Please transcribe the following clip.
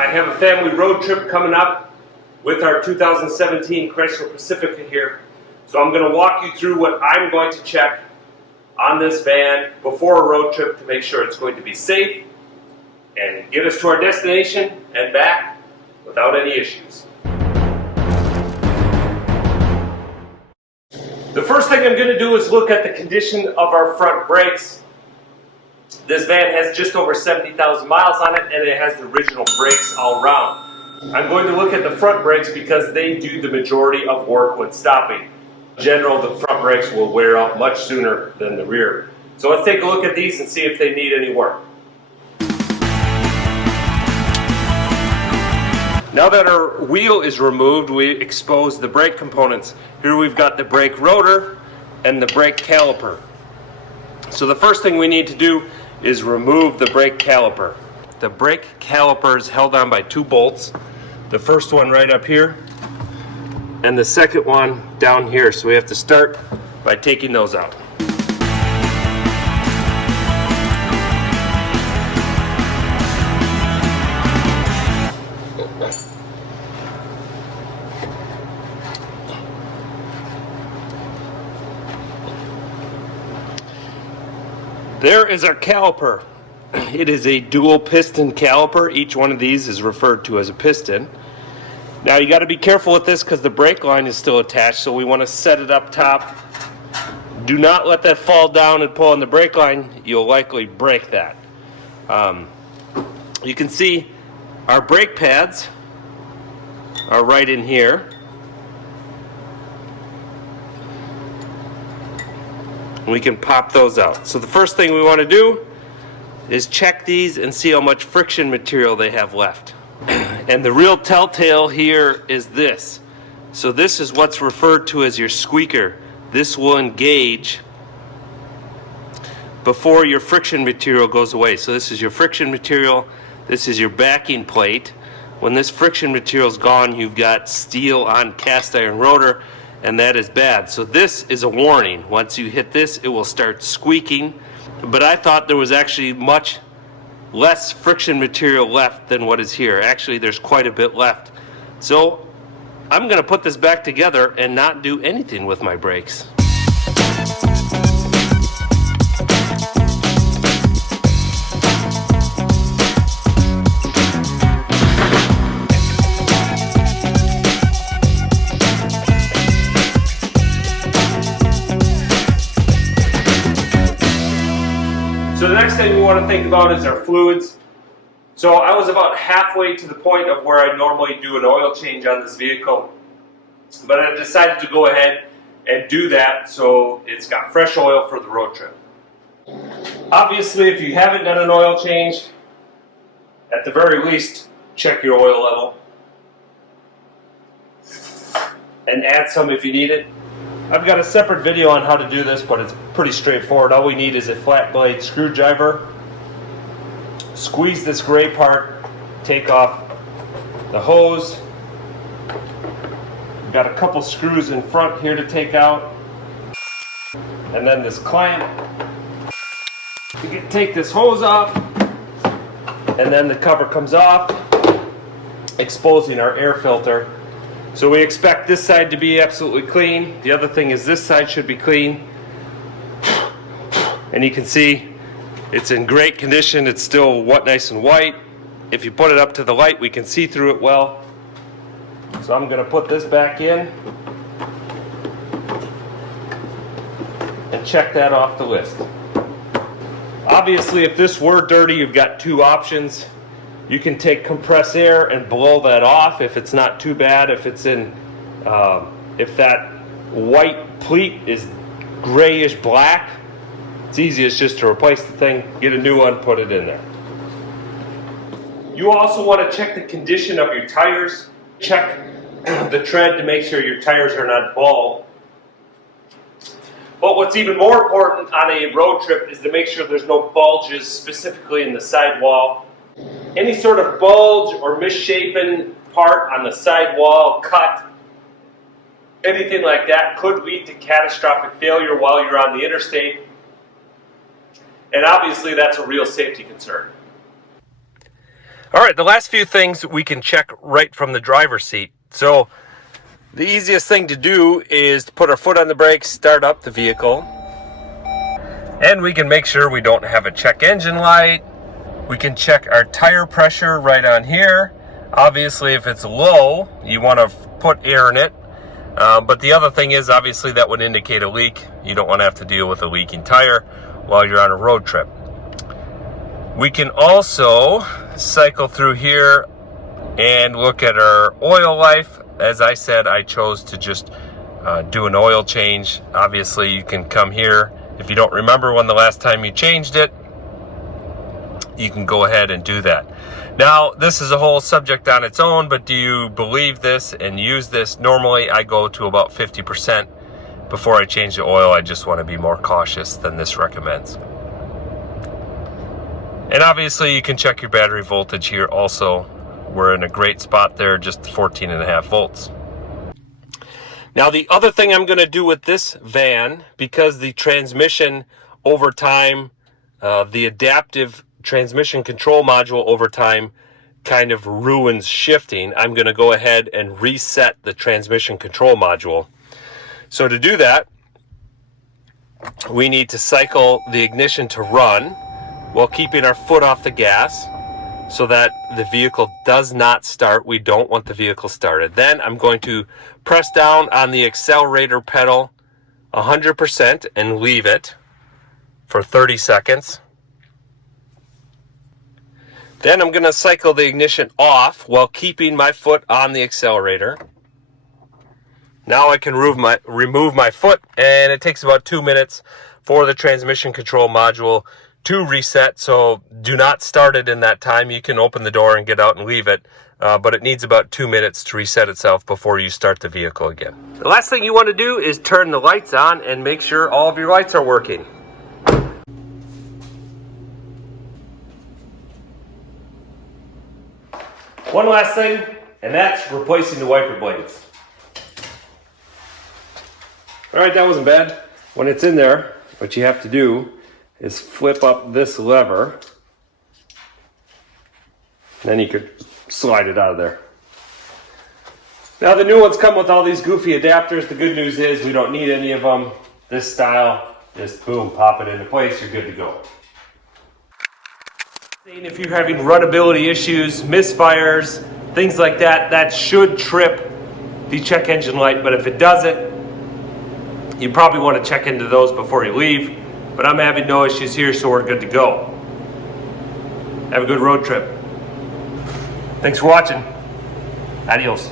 I have a family road trip coming up with our 2017 Chrysler Pacifica here. So I'm going to walk you through what I'm going to check on this van before a road trip to make sure it's going to be safe and get us to our destination and back without any issues. The first thing I'm going to do is look at the condition of our front brakes. This van has just over 70,000 miles on it, and it has the original brakes all around. I'm going to look at the front brakes because they do the majority of work when stopping. In general, the front brakes will wear out much sooner than the rear. So let's take a look at these and see if they need any work. Now that our wheel is removed, we expose the brake components. Here we've got the brake rotor and the brake caliper. So the first thing we need to do is remove the brake caliper. The brake caliper is held on by two bolts. The first one right up here and the second one down here. So we have to start by taking those out. There is our caliper. It is a dual piston caliper. Each one of these is referred to as a piston. Now you got to be careful with this because the brake line is still attached, so we want to set it up top. Do not let that fall down and pull on the brake line. You'll likely break that. You can see our brake pads are right in here. We can pop those out. So the first thing we want to do is check these and see how much friction material they have left. And the real telltale here is this. So this is what's referred to as your squeaker. This will engage before your friction material goes away. So this is your friction material. This is your backing plate. When this friction material is gone, you've got steel on cast iron rotor, and that is bad. So this is a warning. Once you hit this, it will start squeaking. But I thought there was actually much less friction material left than what is here. Actually, there's quite a bit left. So I'm going to put this back together and not do anything with my brakes. So the next thing we want to think about is our fluids. So I was about halfway to the point of where I normally do an oil change on this vehicle, but I decided to go ahead and do that so it's got fresh oil for the road trip. Obviously, if you haven't done an oil change, at the very least, check your oil level and add some if you need it. I've got a separate video on how to do this, but it's pretty straightforward. All we need is a flat blade screwdriver. Squeeze this gray part, take off the hose. We've got a couple screws in front here to take out. And then this clamp. We can take this hose off, and then the cover comes off, exposing our air filter. So we expect this side to be absolutely clean. The other thing is this side should be clean. And you can see it's in great condition. It's still nice and white. If you put it up to the light, we can see through it well. So I'm going to put this back in and check that off the list. Obviously, if this were dirty, you've got two options. You can take compressed air and blow that off if it's not too bad. If it's in, if that white pleat is grayish black, it's easiest just to replace the thing, get a new one, put it in there. You also want to check the condition of your tires. Check the tread to make sure your tires are not bald. But what's even more important on a road trip is to make sure there's no bulges specifically in the sidewall. Any sort of bulge or misshapen part on the sidewall, cut, anything like that could lead to catastrophic failure while you're on the interstate. And obviously that's a real safety concern. All right, the last few things we can check right from the driver's seat. So the easiest thing to do is to put our foot on the brake, start up the vehicle, and we can make sure we don't have a check engine light. We can check our tire pressure right on here. Obviously, if it's low, you want to put air in it. But the other thing is, obviously, that would indicate a leak. You don't want to have to deal with a leaking tire while you're on a road trip. We can also cycle through here and look at our oil life. As I said, I chose to just do an oil change. Obviously, you can come here. If you don't remember when the last time you changed it, you can go ahead and do that. Now, this is a whole subject on its own, but do you believe this and use this? Normally, I go to about 50% before I change the oil. I just want to be more cautious than this recommends. And obviously, you can check your battery voltage here also. We're in a great spot there, just 14.5 volts. Now, the other thing I'm going to do with this van, because the transmission over time, the adaptive transmission control module over time kind of ruins shifting, I'm going to go ahead and reset the transmission control module. So to do that, we need to cycle the ignition to run while keeping our foot off the gas so that the vehicle does not start. We don't want the vehicle started. Then I'm going to press down on the accelerator pedal 100% and leave it for 30 seconds. Then I'm going to cycle the ignition off while keeping my foot on the accelerator. Now I can remove my foot, and it takes about 2 minutes for the transmission control module to reset. So do not start it in that time. You can open the door and get out and leave it, but it needs about 2 minutes to reset itself before you start the vehicle again. The last thing you want to do is turn the lights on and make sure all of your lights are working. One last thing, and that's replacing the wiper blades. All right, that wasn't bad. When it's in there, what you have to do is flip up this lever, and then you could slide it out of there. Now the new ones come with all these goofy adapters. The good news is we don't need any of them. This style, just boom, pop it into place, you're good to go. If you're having runnability issues, misfires, things like that, that should trip the check engine light. But if it doesn't, you probably want to check into those before you leave. But I'm having no issues here, so we're good to go. Have a good road trip. Thanks for watching. Adios.